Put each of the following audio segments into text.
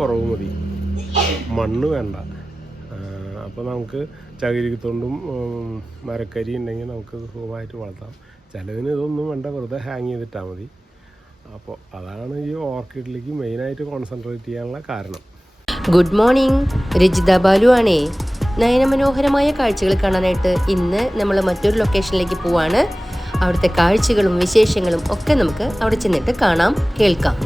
കുറവ് മതി, മണ്ണ് വേണ്ട. അപ്പോൾ നമുക്ക് ചകിരിക്കൊണ്ടും മരക്കരി ഉണ്ടെങ്കിൽ നമുക്ക് സുഖമായിട്ട് വളർത്താം. ചിലതിന് ഇതൊന്നും വേണ്ട, വെറുതെ ഹാങ് ചെയ്തിട്ടാൽ മതി. അപ്പോൾ അതാണ് ഈ ഓർക്കിഡിലേക്ക് മെയിനായിട്ട് കോൺസെൻട്രേറ്റ് ചെയ്യാനുള്ള കാരണം. ഗുഡ് മോർണിംഗ്, രജിത ബാലു ആണേ. നയനമനോഹരമായ കാഴ്ചകൾ കാണാനായിട്ട് ഇന്ന് നമ്മൾ മറ്റൊരു ലൊക്കേഷനിലേക്ക് പോവാണ്. അവിടുത്തെ കാഴ്ചകളും വിശേഷങ്ങളും ഒക്കെ നമുക്ക് അവിടെ ചെന്നിട്ട് കാണാം, കേൾക്കാം.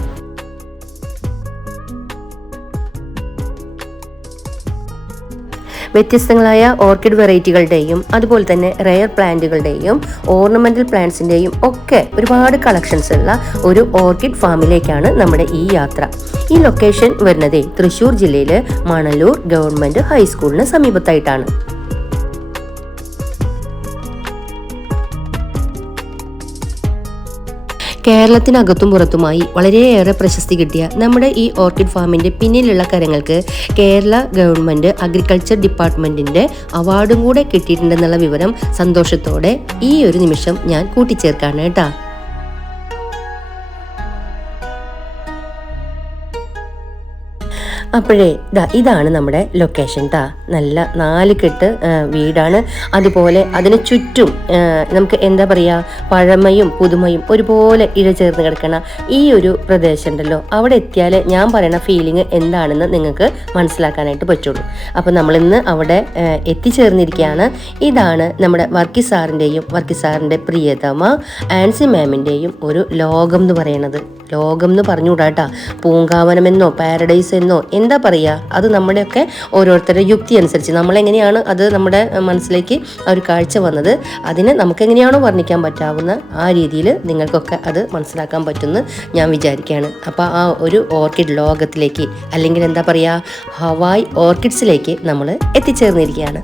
വ്യത്യസ്തങ്ങളായ ഓർക്കിഡ് വെറൈറ്റികളുടെയും അതുപോലെ തന്നെ റെയർ പ്ലാന്റുകളുടെയും ഓർണമെന്റൽ പ്ലാന്റ്സിന്റെയും ഒക്കെ ഒരുപാട് കളക്ഷൻസ് ഉള്ള ഒരു ഓർക്കിഡ് ഫാമിലേക്കാണ് നമ്മുടെ ഈ യാത്ര. ഈ ലൊക്കേഷൻ വരുന്നത് തൃശ്ശൂർ ജില്ലയിലെ മണലൂർ ഗവൺമെന്റ് ഹൈസ്കൂളിന് സമീപത്തായിട്ടാണ്. കേരളത്തിനകത്തും പുറത്തുമായി വളരെയേറെ പ്രശസ്തി കിട്ടിയ നമ്മുടെ ഈ ഓർക്കിഡ് ഫാമിൻ്റെ പിന്നിലുള്ള കാര്യങ്ങൾക്ക് കേരള ഗവൺമെൻറ് അഗ്രികൾച്ചർ ഡിപ്പാർട്ട്മെൻറ്റിൻ്റെ അവാർഡും കൂടെ കിട്ടിയിട്ടുണ്ടെന്നുള്ള വിവരം സന്തോഷത്തോടെ ഈ ഒരു നിമിഷം ഞാൻ കൂട്ടിച്ചേർക്കാണ് കേട്ടോ. അപ്പോഴേ ഇതാണ് നമ്മുടെ ലൊക്കേഷൻ ട്ടാ. നല്ല 4 കെട്ട് വീടാണ്. അതുപോലെ അതിന് ചുറ്റും നമുക്ക് എന്താ പറയുക, പഴമയും പുതുമയും ഒരുപോലെ ഇഴചേർന്ന് കിടക്കണ ഈ ഒരു പ്രദേശം ഉണ്ടല്ലോ, അവിടെ എത്തിയാൽ ഞാൻ പറയുന്ന ഫീലിംഗ് എന്താണെന്ന് നിങ്ങൾക്ക് മനസ്സിലാക്കാനായിട്ട് പറ്റുള്ളൂ. അപ്പോൾ നമ്മളിന്ന് അവിടെ എത്തിച്ചേർന്നിരിക്കുകയാണ്. ഇതാണ് നമ്മുടെ വർക്കി സാറിൻ്റെ പ്രിയതമ ആൻസി മാമിൻ്റെയും ഒരു ലോകം എന്ന് പറയുന്നത്. ലോകം എന്ന് പറഞ്ഞുകൂടാട്ടാ, പൂങ്കാവനമെന്നോ പാരഡൈസ് എന്നോ എന്താ പറയുക, അത് നമ്മുടെയൊക്കെ ഓരോരുത്തരുടെ യുക്തി അനുസരിച്ച് നമ്മളെങ്ങനെയാണ് അത് നമ്മുടെ മനസ്സിലേക്ക് ആ ഒരു കാഴ്ച വന്നത്, അതിന് നമുക്കെങ്ങനെയാണോ വർണ്ണിക്കാൻ പറ്റാവുന്ന ആ രീതിയിൽ നിങ്ങൾക്കൊക്കെ അത് മനസ്സിലാക്കാൻ പറ്റുമെന്ന് ഞാൻ വിചാരിക്കുകയാണ്. അപ്പോൾ ആ ഒരു ഓർക്കിഡ് ലോകത്തിലേക്ക്, അല്ലെങ്കിൽ എന്താ പറയുക, ഹവായ് ഓർക്കിഡ്സിലേക്ക് നമ്മൾ എത്തിച്ചേർന്നിരിക്കുകയാണ്.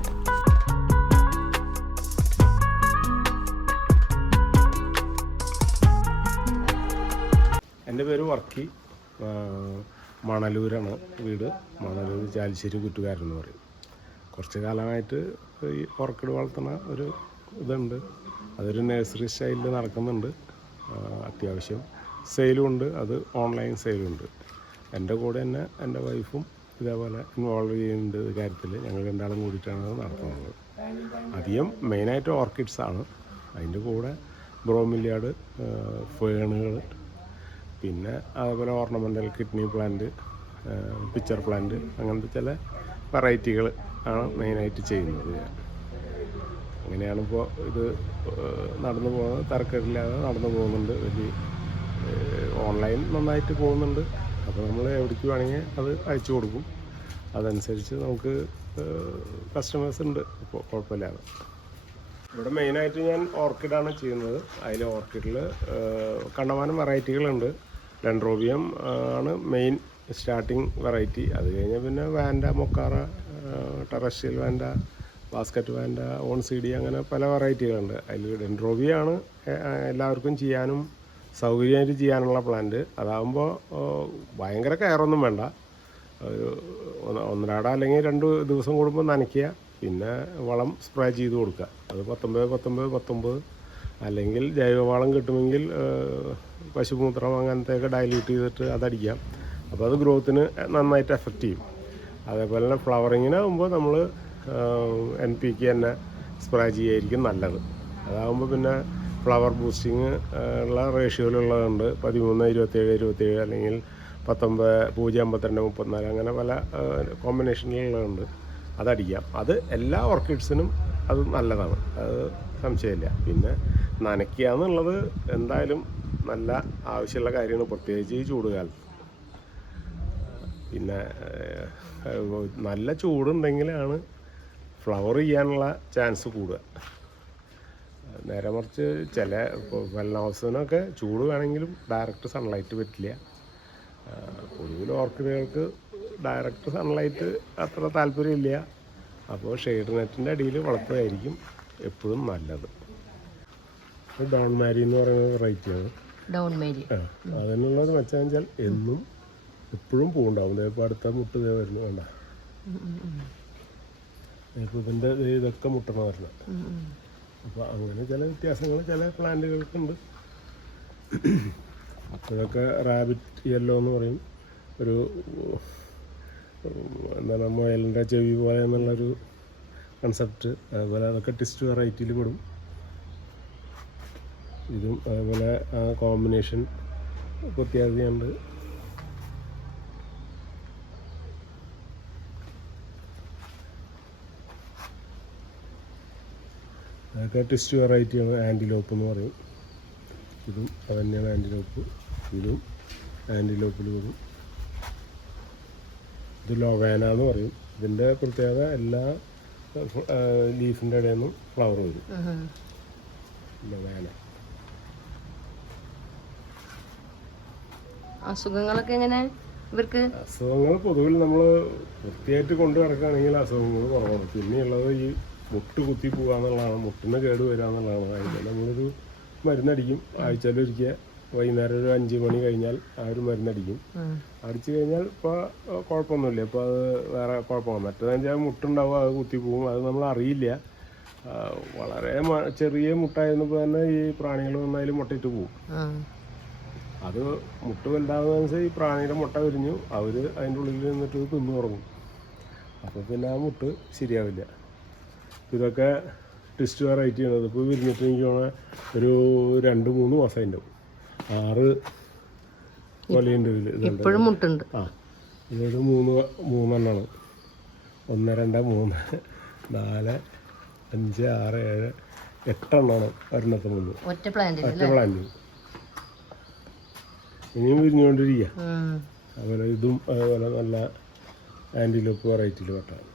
എൻ്റെ പേര് വർക്കി, മണലൂരാണ് വീട്. മണലൂർ ചാലിശ്ശേരി കുറ്റുകാരൻ എന്ന് പറയും. കുറച്ച് കാലമായിട്ട് ഈ ഓർക്കിഡ് വളർത്തുന്ന ഒരു ഇതുണ്ട്. അതൊരു നഴ്സറി സ്റ്റൈലിൽ നടക്കുന്നുണ്ട്. അത്യാവശ്യം സെയിലും ഉണ്ട്, അത് ഓൺലൈൻ സെയിലും ഉണ്ട്. എൻ്റെ കൂടെ തന്നെ എൻ്റെ വൈഫും ഇതേപോലെ ഇൻവോൾവ് ചെയ്യുന്നുണ്ട് കാര്യത്തിൽ. ഞങ്ങൾ രണ്ടാളും കൂടിയിട്ടാണ് അത് നടത്തുന്നത്. അധികം മെയിനായിട്ട് ഓർക്കിഡ്സാണ്. അതിൻ്റെ കൂടെ ബ്രോമിലിയാഡ്, ഫേണുകൾ, പിന്നെ അതേപോലെ ornamental kidney plant, pitcher plant, അങ്ങനത്തെ ചില വെറൈറ്റികൾ ആണ് മെയിനായിട്ട് ചെയ്യുന്നത്. അങ്ങനെയാണ് ഇപ്പോൾ ഇത് നടന്നു പോകുന്നത്. തരക്കേടില്ലാതെ നടന്നു പോകുന്നുണ്ട്. വലിയ ഓൺലൈൻ നന്നായിട്ട് പോകുന്നുണ്ട്. അപ്പോൾ നമ്മൾ എവിടേക്ക് വേണമെങ്കിൽ അത് അയച്ചു കൊടുക്കും. അതനുസരിച്ച് നമുക്ക് കസ്റ്റമേഴ്സ് ഉണ്ട്. ഇപ്പോൾ കുഴപ്പമില്ലാതെ. ഇവിടെ മെയിനായിട്ട് ഞാൻ ഓർക്കിഡാണ് ചെയ്യുന്നത്. അതിൽ ഓർക്കിഡിൽ കണ്ടമാനം വെറൈറ്റികളുണ്ട്. ഡെൻഡ്രോബിയം ആണ് മെയിൻ സ്റ്റാർട്ടിങ് വെറൈറ്റി. അത് കഴിഞ്ഞാൽ പിന്നെ Wanda, Mokara, terrestrial Wanda, basket Wanda, ഓൺസിഡി, അങ്ങനെ പല വെറൈറ്റികളുണ്ട്. അതിൽ ഡെൻഡ്രോബിയാണ് എല്ലാവർക്കും ചെയ്യാനും സൗകര്യമായിട്ട് ചെയ്യാനുള്ള പ്ലാന്റ്. അതാകുമ്പോൾ ഭയങ്കര കെയറൊന്നും വേണ്ട. ഒരു 1-2 അല്ലെങ്കിൽ 2 ദിവസം കൂടുമ്പോൾ നനയ്ക്കുക, പിന്നെ വളം സ്പ്രേ ചെയ്ത് കൊടുക്കുക. അത് 19-19-19 അല്ലെങ്കിൽ ജൈവവളം കിട്ടുമെങ്കിൽ പശുമൂത്രം അങ്ങനത്തെയൊക്കെ ഡൈല്യൂട്ട് ചെയ്തിട്ട് അതടിക്കാം. അപ്പോൾ അത് ഗ്രോത്തിന് നന്നായിട്ട് എഫക്റ്റ് ചെയ്യും. അതേപോലെ തന്നെ ഫ്ലവറിങ്ങിനാകുമ്പോൾ നമ്മൾ NPK തന്നെ സ്പ്രേ ചെയ്യുകയായിരിക്കും നല്ലത്. അതാകുമ്പോൾ പിന്നെ ഫ്ലവർ ബൂസ്റ്റിങ് ഉള്ള റേഷ്യോയിലുള്ളതുണ്ട്. 13-27-27 അല്ലെങ്കിൽ 19-0-52-34 അങ്ങനെ പല കോമ്പിനേഷനിലുള്ളതുണ്ട്. അതടിക്കാം. അത് എല്ലാ ഓർക്കിഡ്സിനും അത് നല്ലതാണ്, അത് സംശയമില്ല. പിന്നെ നനയ്ക്കുക എന്നുള്ളത് എന്തായാലും നല്ല ആവശ്യമുള്ള കാര്യമാണ്, പ്രത്യേകിച്ച് ഈ ചൂടുകാലത്ത്. പിന്നെ നല്ല ചൂടുണ്ടെങ്കിലാണ് ഫ്ലവർ ചെയ്യാനുള്ള ചാൻസ് കൂടുക. നേരെ മറിച്ച് ചില ഇപ്പോൾ വെള്ള ഹൗസിനൊക്കെ ചൂട് വേണമെങ്കിലും ഡയറക്റ്റ് സൺലൈറ്റ് പറ്റില്ല. പൊതുവിൽ ഓർക്കിഡുകൾക്ക് ഡയറക്റ്റ് സൺലൈറ്റ് അത്ര താല്പര്യമില്ല. അപ്പോൾ ഷെയ്ഡ് നെറ്റിൻ്റെ അടിയിൽ വളർത്തുന്നതായിരിക്കും എപ്പോഴും നല്ലത്. ഡോൺ മാരി എന്ന് പറയുന്ന വെറൈറ്റിയാണ്. അതിനുള്ളത് മെച്ചം വെച്ചാൽ എന്നും എപ്പോഴും പൂവുണ്ടാവും. ഇപ്പോൾ അടുത്ത മുട്ട് ഇതേ വരുന്നു, വേണ്ട ഇപ്പോൾ ഇതിൻ്റെ ഇതൊക്കെ മുട്ടണ വരണം. അപ്പോൾ അങ്ങനെ ചില വ്യത്യാസങ്ങൾ ചില പ്ലാന്റുകൾക്കുണ്ട്. ഇതൊക്കെ റാബിറ്റ് യെല്ലോ എന്ന് പറയും. ഒരു പ്രാണിയുടെ ചെവി പോലെ എന്നുള്ളൊരു കൺസെപ്റ്റ്. അതുപോലെ അതൊക്കെ ടിസ്റ്റ് വെറൈറ്റിയിൽ പെടും. ഇതും അതുപോലെ ആ കോമ്പിനേഷൻ വ്യത്യാസമുണ്ട്. അതൊക്കെ ടിസ്റ്റ് വെറൈറ്റിയാണ്. ആൻറ്റിലോപ്പ് എന്ന് പറയും. ഇതും അത് തന്നെയാണ് ആൻറ്റിലോപ്പ്. ഇതും ആൻറ്റിലോപ്പിൽ വരും. ഇത് ലൊവേന എന്ന് പറയും. ഇതിൻ്റെ പ്രത്യേകത എല്ലാ ലീഫിൻ്റെ ഇടയിൽ നിന്നും ഫ്ലവർ വരും. ലൊവേന. അസുഖങ്ങളൊക്കെ എങ്ങനെ ഇവർക്ക്? അസുഖങ്ങൾ പൊതുവിൽ നമ്മൾ വൃത്തിയായിട്ട് കൊണ്ടു നടക്കുകയാണെങ്കിൽ അസുഖങ്ങൾ കുറവാണ്. പിന്നെയുള്ളത് ഈ മുട്ട് കുത്തി പോകുക എന്നുള്ളതാണ്. മുട്ടിന് കേട് വരിക എന്നുള്ളതാണ്. അതിന് നമ്മളൊരു മരുന്നടിക്കും. ആഴ്ചയിലൊരിക്കൽ വൈകുന്നേരം ഒരു 5 മണി കഴിഞ്ഞാൽ ആ ഒരു മരുന്നടിക്കും. അടിച്ചു കഴിഞ്ഞാൽ ഇപ്പോൾ കുഴപ്പമൊന്നുമില്ല. ഇപ്പോൾ അത് വേറെ കുഴപ്പമാണ്. മറ്റേതെന്ന് വെച്ചാൽ മുട്ടുണ്ടാവും, അത് കുത്തി പോകും. അത് നമ്മൾ അറിയില്ല. വളരെ ചെറിയ മുട്ടായിരുന്നപ്പോൾ തന്നെ ഈ പ്രാണികൾ വന്നതിൽ മുട്ടയിട്ട് പോകും. അത് മുട്ട വലുതാവുന്നതനുസരിച്ച് ഈ പ്രാണിയുടെ മുട്ട വിരിഞ്ഞു അവർ അതിൻ്റെ ഉള്ളിൽ നിന്നിട്ട് തിന്നു തുടങ്ങും. അപ്പോൾ പിന്നെ ആ മുട്ട് ശരിയാവില്ല. ഇതൊക്കെ ടിസ്റ്റ് വെറൈറ്റിയാണ്. ഇതിപ്പോൾ വിരിഞ്ഞിട്ട് എനിക്ക് തോന്നുന്നത് ഒരു 2-3 മാസം ഉണ്ടാവും. 6 കൊലയുണ്ട് ഇതിൽ. ഇപ്പോഴും മുട്ടുണ്ട്. ആ, ഇതൊരു 3 1, 2, 3, 4, 5, 6, 7, 8 എണ്ണമാണ് ഒരെണ്ണത്തിന് മുമ്പ്. ഒറ്റ പ്ലാന്റ്. ഇനിയും വിരിഞ്ഞുകൊണ്ടിരിക്കുക. അതുപോലെ ഇതും അതുപോലെ നല്ല ആൻറ്റിലോപ്പ് വെറൈറ്റിയിൽ പെട്ടാണ്.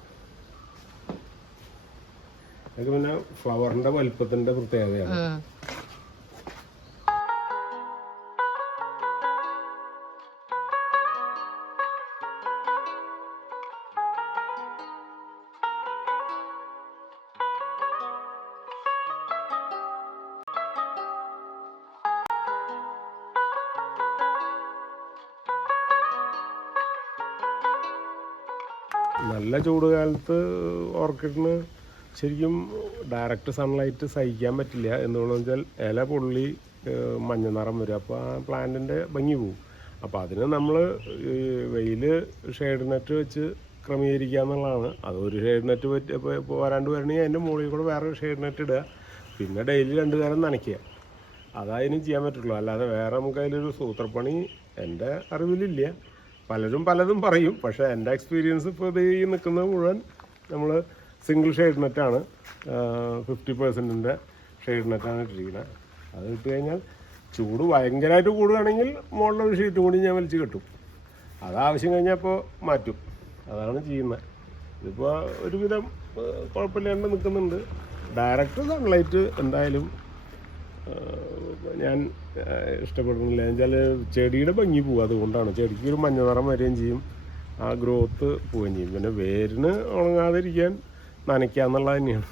അതൊക്കെ പിന്നെ ഫ്ലവറിൻ്റെ വലിപ്പത്തിൻ്റെ പ്രത്യേകതയാണ്. നല്ല ചൂട് കാലത്ത് ഓർക്കിഡിന് ശരിക്കും ഡയറക്റ്റ് സൺലൈറ്റ് സഹിക്കാൻ പറ്റില്ല. എന്തുകൊണ്ടെന്ന് വെച്ചാൽ ഇല പൊള്ളി മഞ്ഞ നിറം വരും. അപ്പോൾ ആ പ്ലാന്റിൻ്റെ ഭംഗി പോവും. അപ്പോൾ അതിന് നമ്മൾ വെയിൽ ഷെയ്ഡ് നെറ്റ് വെച്ച് ക്രമീകരിക്കുക എന്നുള്ളതാണ്. അത് ഒരു ഷെയ്ഡ് നെറ്റ് വരാണ്ട് വരണമെങ്കിൽ അതിൻ്റെ മുകളിൽ കൂടെ വേറെ ഷെയ്ഡ് നെറ്റ് ഇടുക. പിന്നെ ഡെയിലി 2 നേരം നനയ്ക്കുക. അതതിന് ചെയ്യാൻ പറ്റുള്ളൂ. അല്ലാതെ വേറെ നമുക്ക് അതിലൊരു സൂത്രപ്പണി എൻ്റെ അറിവിലില്ല. പലരും പലതും പറയും. പക്ഷേ എൻ്റെ എക്സ്പീരിയൻസ് ഇപ്പോൾ ഇത് ഈ നിൽക്കുന്നത് മുഴുവൻ നമ്മൾ സിംഗിൾ ഷെയ്ഡ് നെറ്റാണ്. 50% ഷെയ്ഡ് നെറ്റാണ് ഇട്ടിരിക്കുന്നത്. അത് ഇട്ട് കഴിഞ്ഞാൽ ചൂട് ഭയങ്കരമായിട്ട് കൂടുകയാണെങ്കിൽ മുകളിലൊരു ഷീറ്റും കൂടി ഞാൻ വലിച്ച് കെട്ടും. അതാവശ്യം കഴിഞ്ഞാൽ ഇപ്പോൾ മാറ്റും. അതാണ് ചെയ്യുന്നത്. ഇതിപ്പോൾ ഒരുവിധം കുഴപ്പമില്ലാണ്ട് നിൽക്കുന്നുണ്ട്. ഡയറക്റ്റ് സൺലൈറ്റ് എന്തായാലും ഞാൻ ഇഷ്ടപ്പെടുന്നില്ല. എന്നുവെച്ചാൽ ചെടിയുടെ ഭംഗി പോവും. അതുകൊണ്ടാണ് ചെടിക്ക് ഒരു മഞ്ഞ നിറം വരികയും ചെയ്യും. ആ ഗ്രോത്ത് പോവുകയും ചെയ്യും. പിന്നെ വേരിന് ഉണങ്ങാതിരിക്കാൻ നനയ്ക്കുക എന്നുള്ളത് തന്നെയാണ്.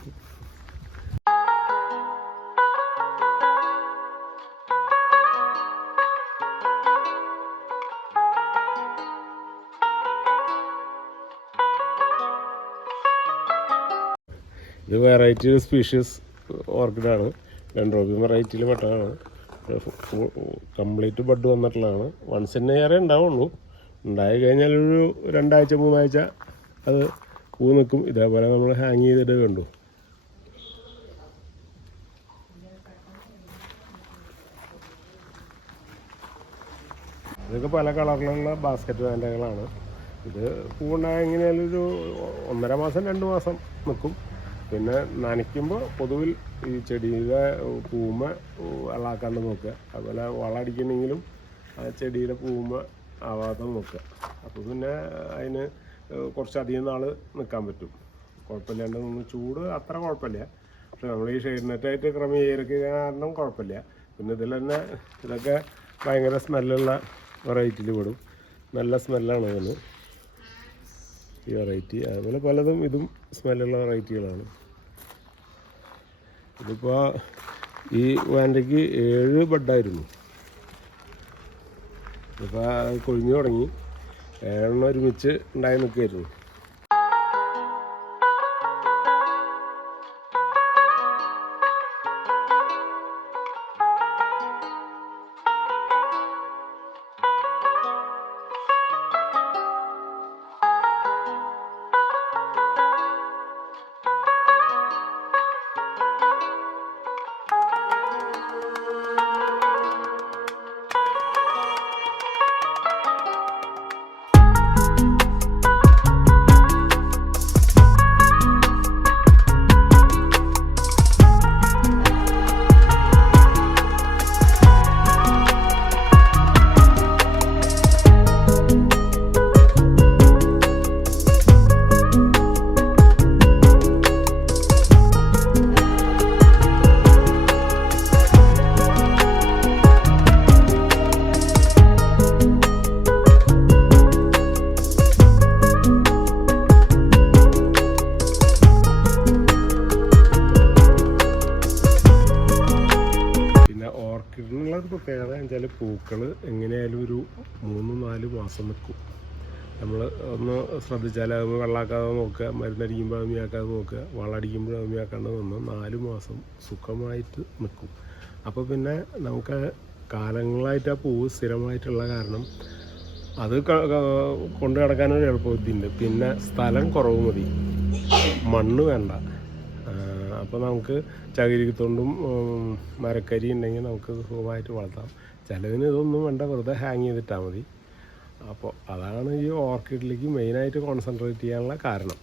ഇത് വെറൈറ്റി സ്പീഷ്യസ് ഓർക്കിഡാണ്. ഡെൻഡ്രോബിയം വെറൈറ്റിയിൽ പെട്ടതാണ്. കംപ്ലീറ്റ് ബഡ് വന്നിട്ടുള്ളതാണ്. വൺസ് ഇൻ ഇയറേ ഉണ്ടാവുള്ളൂ. ഉണ്ടായി കഴിഞ്ഞാൽ ഒരു 2 ആഴ്ച 3 ആഴ്ച അത് പൂ നിൽക്കും. ഇതേപോലെ നമ്മൾ ഹാങ് ചെയ്തിട്ട് കണ്ടു. ഇതൊക്കെ പല കളറിലുള്ള ബാസ്ക്കറ്റ് പ്ലാന്റുകളാണ്. ഇത് പൂവുണ്ടായ എങ്ങനെയാലും ഒരു 1.5 മാസം 2 മാസം നിൽക്കും. പിന്നെ നനയ്ക്കുമ്പോൾ പൊതുവിൽ ഈ ചെടിയുടെ പൂമ വെള്ളമാക്കാണ്ട് നോക്കുക. അതുപോലെ വളമടിക്കണമെങ്കിലും ആ ചെടിയുടെ പൂമ ആവാതെ നോക്കുക. അപ്പോൾ പിന്നെ അതിന് കുറച്ചധികം നാൾ നിൽക്കാൻ പറ്റും. കുഴപ്പമില്ലാണ്ട് നിന്ന് ചൂട് അത്ര കുഴപ്പമില്ല. പക്ഷെ നമ്മൾ ഈ ഷെയ്ഡ് നെറ്റായിട്ട് ക്രമീകരിക്കുക കാരണം കുഴപ്പമില്ല. പിന്നെ ഇതിൽ തന്നെ ഇതൊക്കെ ഭയങ്കര സ്മെല്ലുള്ള വെറൈറ്റിയിൽ പെടും. നല്ല സ്മെല്ലാണ് ഇതിന് ഈ വെറൈറ്റി. അതുപോലെ പലതും ഇതും സ്മെല്ലുള്ള വെറൈറ്റികളാണ്. ഇതിപ്പോൾ ഈ വാൻഡയ്ക്ക് 7 ബഡായിരുന്നു. ഇപ്പോൾ കൊഴിഞ്ഞു തുടങ്ങി. 7 ഒരുമിച്ച് ഉണ്ടായി നിൽക്കുമായിരുന്നു. പ്രത്യേകത എന്ന് വെച്ചാൽ പൂക്കൾ എങ്ങനെയായാലും ഒരു 3-4 മാസം നിൽക്കും. നമ്മൾ ഒന്ന് ശ്രദ്ധിച്ചാൽ അത് വെള്ളമാക്കാതെ നോക്കുക, മരുന്നടിക്കുമ്പോൾ അമ്മിയാക്കാതെ നോക്കുക, വളമടിക്കുമ്പോൾ അമ്മിയാക്കാണ്ട് നിന്ന് 4 മാസം സുഖമായിട്ട് നിൽക്കും. അപ്പോൾ പിന്നെ നമുക്ക് കാലങ്ങളായിട്ട് ആ പൂവ് സ്ഥിരമായിട്ടുള്ള കാരണം അത് കൊണ്ടു കിടക്കാനൊരു എളുപ്പബുദ്ധിയുണ്ട്. പിന്നെ സ്ഥലം കുറവ് മതി, മണ്ണ് വേണ്ട. അപ്പോൾ നമുക്ക് ചകിരിത്തൊണ്ടും മരക്കരി ഉണ്ടെങ്കിൽ നമുക്ക് സുഖമായിട്ട് വളർത്താം. ചിലതിന് ഇതൊന്നും വേണ്ട, വെറുതെ ഹാങ് ചെയ്തിട്ടാൽ മതി. അപ്പോൾ അതാണ് ഈ ഓർക്കിഡിലേക്ക് മെയിനായിട്ട് കോൺസെൻട്രേറ്റ് ചെയ്യാനുള്ള കാരണം.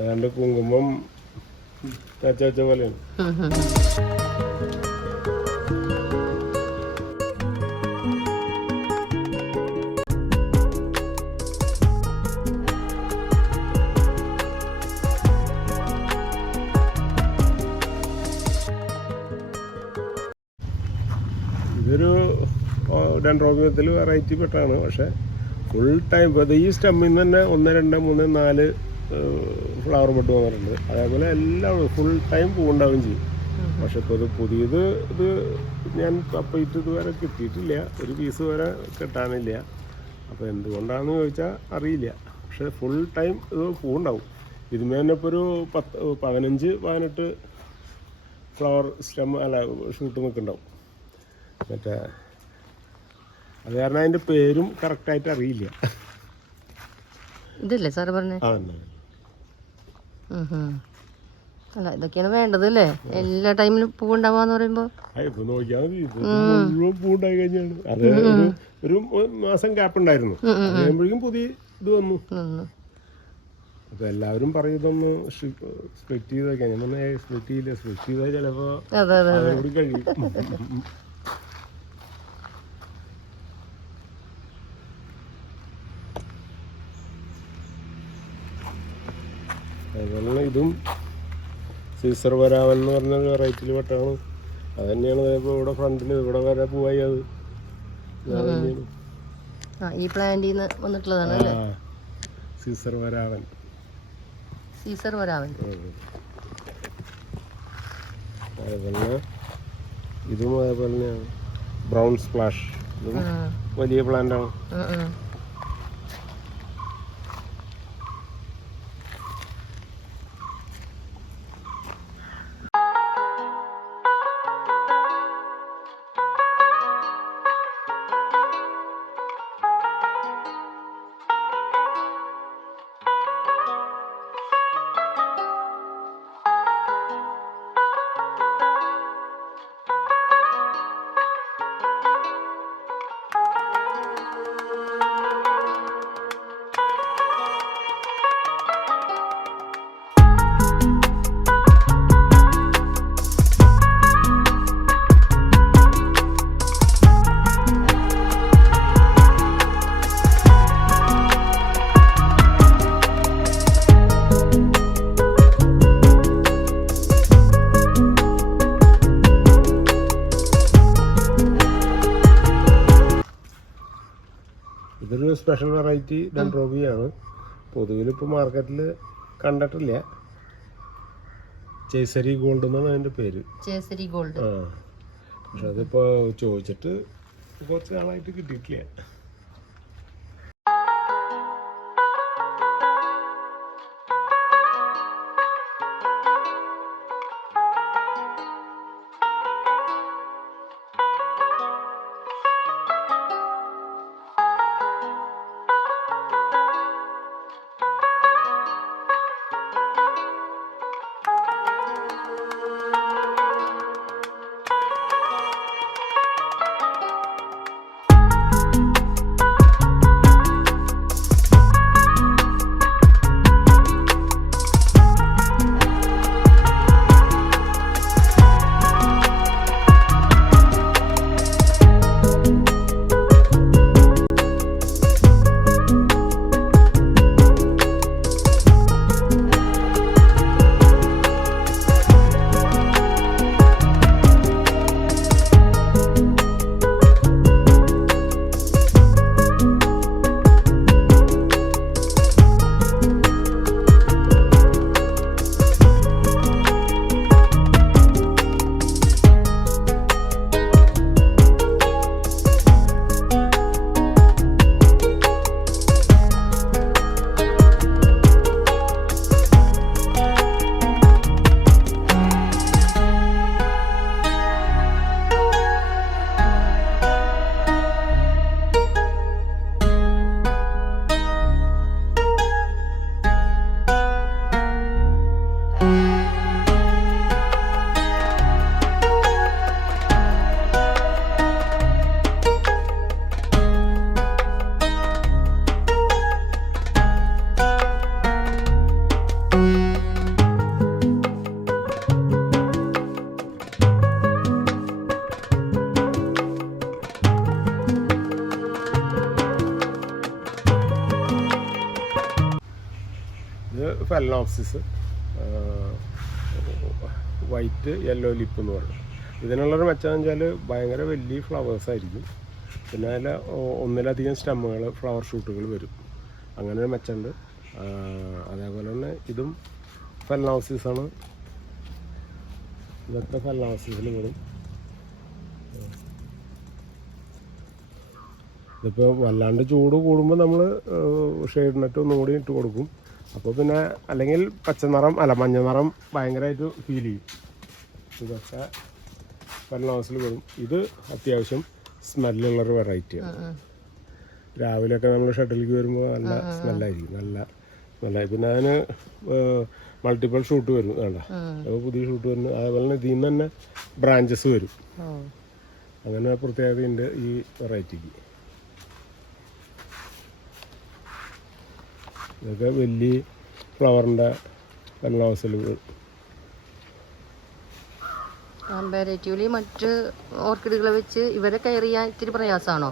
ഏതാണ്ട് കുങ്കുമം വെച്ച പോലെയാണ്. ഇതൊരു ഡെൻഡ്രോബിയത്തിൽ വെറൈറ്റി പെട്ടാണ്. പക്ഷേ ഫുൾ ടൈം ഇപ്പോൾ ഈ സ്റ്റമ്മിൽ നിന്ന് തന്നെ 1, 2, 3, 4 ഫ്ലവർ ബഡ് വന്നിട്ടുണ്ട്. അതേപോലെ എല്ലാം ഫുൾ ടൈം പൂവുണ്ടാവുകയും ചെയ്യും. പക്ഷെ ഇപ്പോൾ ഇത് പുതിയത് ഇത് ഞാൻ തപ്പിയിട്ട് ഇതുവരെ കിട്ടിയിട്ടില്ല, ഒരു പീസ് വരെ കിട്ടാനില്ല. അപ്പോൾ എന്തുകൊണ്ടാണെന്ന് ചോദിച്ചാൽ അറിയില്ല. പക്ഷെ ഫുൾ ടൈം ഇത് പൂവുണ്ടാവും. ഇതിന് തന്നെ ഇപ്പോൾ ഒരു 15-18 ഫ്ലവർ സ്റ്റെം ഷൂട്ട് നിൽക്കുന്നുണ്ടാവും. മറ്റേ അത് കാരണം അതിൻ്റെ പേരും കറക്റ്റായിട്ട് അറിയില്ല. ഇതല്ലേ സാറ് പറഞ്ഞേ? അല്ല, ഇതൊക്കെയാണ് വേണ്ടത് അല്ലേ? എല്ലാ ടൈമിലും പൂവുണ്ടാവാന്ന് പറയുമ്പോ ഇപ്പൊ നോക്കിയാൽ മതി. ഇത് മുഴുവൻ പൂവുണ്ടായി കഴിഞ്ഞാണ്. അത് ഒരു മാസം ഗ്യാപ്പ് ഉണ്ടായിരുന്നു, കഴിയുമ്പോഴേക്കും പുതിയ ഇത് വന്നു. അപ്പൊ എല്ലാവരും പറയുന്നൊന്ന് സ്പ്ലിറ്റ് ചെയ്ത് വെക്കാൻ. ഞാൻ പറഞ്ഞ സ്പ്ലിറ്റ് ചെയ്യില്ല, സ്പ്ലിറ്റ് ചെയ്താൽ ചിലപ്പോ അതുകൂടി കഴിയും. അതുപോലെ ഇതും സീസർ വരാവൻ എന്ന് പറഞ്ഞൊരു വെറൈറ്റിയിൽ പെട്ടാണ്. അത് തന്നെയാണ് ഇപ്പോൾ ഇവിടെ ഫ്രണ്ടിൽ ഇവിടെ വരെ പോവായി. അത് ഈ പ്ലാന്റിൽ നിന്ന് വന്നിട്ടുള്ളതാണ് അല്ലേ? സീസർ വരാവൻ. സീസർ വരാവൻ. അതേപോലെ ഇതും അതേപോലെ തന്നെയാണ്. ബ്രൗൺ സ്പ്ലാഷ്, ഇതും വലിയ പ്ലാന്റാണ്. ഇതൊരു സ്പെഷ്യൽ വെറൈറ്റി ഡെൻഡ്രോബിയാണ്. പൊതുവിൽ ഇപ്പോൾ മാർക്കറ്റിൽ കണ്ടിട്ടില്ല. ചേസരി ഗോൾഡ് എന്നാണ് അതിൻ്റെ പേര്. ചേസരി ഗോൾഡ്. പക്ഷെ അതിപ്പോൾ ചോദിച്ചിട്ട് കുറച്ച് നാളായിട്ട് കിട്ടിയിട്ടില്ല. ഫെലനോപ്സിസ്, വൈറ്റ് യെല്ലോ ലിപ്പ് എന്ന് പറയും. ഇതിനുള്ളൊരു മെച്ചമെന്ന് വെച്ചാൽ ഭയങ്കര വലിയ ഫ്ലവേഴ്സ് ആയിരിക്കും. പിന്നെ അതിൽ ഒന്നിലധികം സ്റ്റെമ്മുകൾ, ഫ്ലവർ ഷൂട്ടുകൾ വരും. അങ്ങനെ ഒരു മെച്ചമുണ്ട്. അതേപോലെ തന്നെ ഇതും ഫെലനോപ്സിസാണ്. ഇതൊക്കെ ഫെലനോപ്സിസിൽ വരും. ഇതിപ്പോൾ വല്ലാണ്ട് ചൂട് കൂടുമ്പോൾ നമ്മൾ ഷെയ്ഡ് നെറ്റ് ഒന്നും കൂടി ഇട്ട് കൊടുക്കും. അപ്പോൾ പിന്നെ അല്ലെങ്കിൽ മഞ്ഞ നിറം ഭയങ്കരമായിട്ട് ഫീൽ ചെയ്യും. ഇതൊക്കെ ഫെലനോപ്സിൽ വരും. ഇത് അത്യാവശ്യം സ്മെല്ലുള്ളൊരു വെറൈറ്റിയാണ്. രാവിലെയൊക്കെ നമ്മൾ ഷട്ടിലേക്ക് വരുമ്പോൾ നല്ല സ്മെല്ലായിരിക്കും, നല്ല. പിന്നെ അതിന് മൾട്ടിപ്പിൾ ഷൂട്ട് വരും, വേണ്ട പുതിയ ഷൂട്ട് വരുന്നു. അതേപോലെ തന്നെ ഇതിൽ നിന്ന് തന്നെ ബ്രാഞ്ചസ് വരും. അങ്ങനെ പ്രത്യേകതയുണ്ട് ഈ വെറൈറ്റിക്ക്. ഇതൊക്കെ വലിയ ഫ്ലവറിൻ്റെ ഫെലനോപ്സിൽ കമ്പാരേറ്റീവ്ലി മറ്റ് ഓർക്കിഡുകളെ വെച്ച് ഇവരെ കെയർ ചെയ്യാൻ ഇത്തിരി പ്രയാസമാണോ?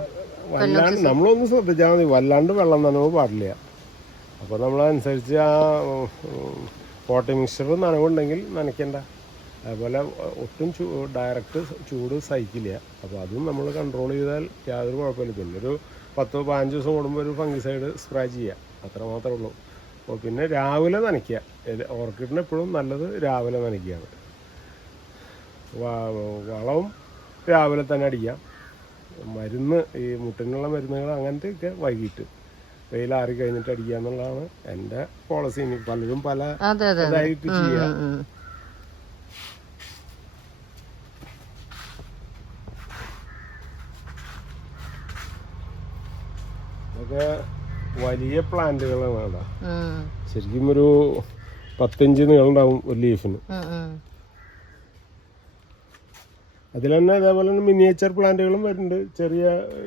വല്ലാണ്ട് നമ്മളൊന്ന് ശ്രദ്ധിച്ചാൽ മതി, വല്ലാണ്ട് വെള്ളം നനവ് പാടില്ല. അപ്പോൾ നമ്മളനുസരിച്ച് ആ പോട്ടിംഗ് മിക്സ്ചർ നനവുണ്ടെങ്കിൽ നനയ്ക്കണ്ട. അതുപോലെ ഒട്ടും ഡയറക്റ്റ് ചൂട് സഹിക്കില്ല. അപ്പോൾ അതും നമ്മൾ കൺട്രോൾ ചെയ്താൽ യാതൊരു കുഴപ്പമില്ല. പിന്നെ ഒരു 10-15 ദിവസം കൂടുമ്പോൾ ഒരു ഫംഗിസൈഡ് സ്പ്രേ ചെയ്യുക, അത്ര മാത്രമേ ഉള്ളൂ. അപ്പോൾ പിന്നെ രാവിലെ നനയ്ക്കുക. ഓർക്കിഡിന് എപ്പോഴും നല്ലത് രാവിലെ നനയ്ക്കുകയാണ്. വളവും രാവിലെ തന്നെ അടിക്കാം. മരുന്ന് ഈ മുട്ടിനുള്ള മരുന്നുകൾ അങ്ങനത്തെയൊക്കെ വൈകിട്ട് വെയിലാറി കഴിഞ്ഞിട്ട് അടിക്കുക എന്നുള്ളതാണ് എൻ്റെ പോളിസി. ഇനി പലരും പല ഇതായിട്ട് ചെയ്യാം. ഇതൊക്കെ വലിയ പ്ലാന്റുകളാണ് അവിടെ. ശരിക്കും ഒരു 10 ഇഞ്ച് നീളുണ്ടാവും ഒരു ലീഫിന്. അതിൽ തന്നെ അതേപോലെ തന്നെ മിനിയേച്ചർ പ്ലാന്റുകളും വരുന്നുണ്ട്, ചെറിയ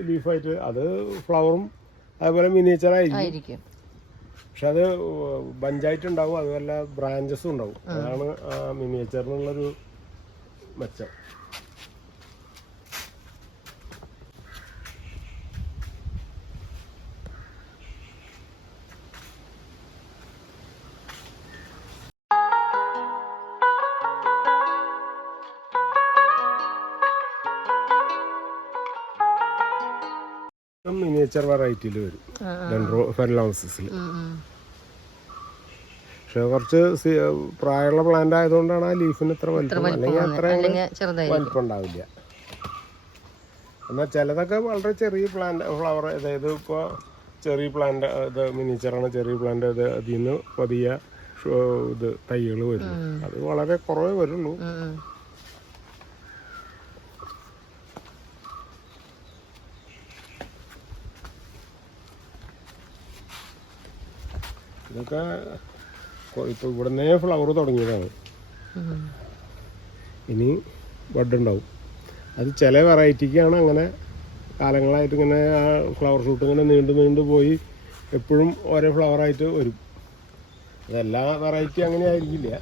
ലീഫായിട്ട്. അത് ഫ്ലവറും അതേപോലെ മിനിയേച്ചർ ആയിരിക്കും. പക്ഷെ അത് ബഞ്ചായിട്ടുണ്ടാവും, അതുപോലെ ബ്രാഞ്ചസും ഉണ്ടാവും. അതാണ് ആ മിനിയേച്ചറിനുള്ളൊരു മെച്ചം. മിനിയേച്ചർ വെറൈറ്റിയിൽ വരും ഫെലനോപ്സിസിൽ. പക്ഷെ കുറച്ച് പ്രായമുള്ള പ്ലാന്റ് ആയതുകൊണ്ടാണ് ആ ലീഫിന് ഇത്ര വലിപ്പം, അല്ലെങ്കിൽ അത്ര വലിപ്പം ഉണ്ടാവില്ല. എന്നാൽ ചിലതൊക്കെ വളരെ ചെറിയ പ്ലാന്റ് ഫ്ലവർ, അതായത് ഇപ്പോൾ ചെറിയ പ്ലാന്റ്, ഇത് മിനിയേച്ചറാണ്, ചെറിയ പ്ലാന്റ്, അത് അതിൽ നിന്ന് പതിയ ഇത് തൈകൾ വരും. അത് വളരെ കുറവേ വരുള്ളൂ. ഇതൊക്കെ ഇപ്പോൾ ഇവിടുന്നേ ഫ്ലവർ തുടങ്ങിയതാണ്. ഇനി ബഡ് ഉണ്ടാവും. അത് ചില വെറൈറ്റിക്കാണ് അങ്ങനെ കാലങ്ങളായിട്ട് ഇങ്ങനെ ആ ഫ്ലവർ ഷൂട്ട് ഇങ്ങനെ നീണ്ടു പോയി എപ്പോഴും ഓരോ ഫ്ലവറായിട്ട് വരും. അതെല്ലാ വെറൈറ്റി അങ്ങനെ ആയിരിക്കില്ല.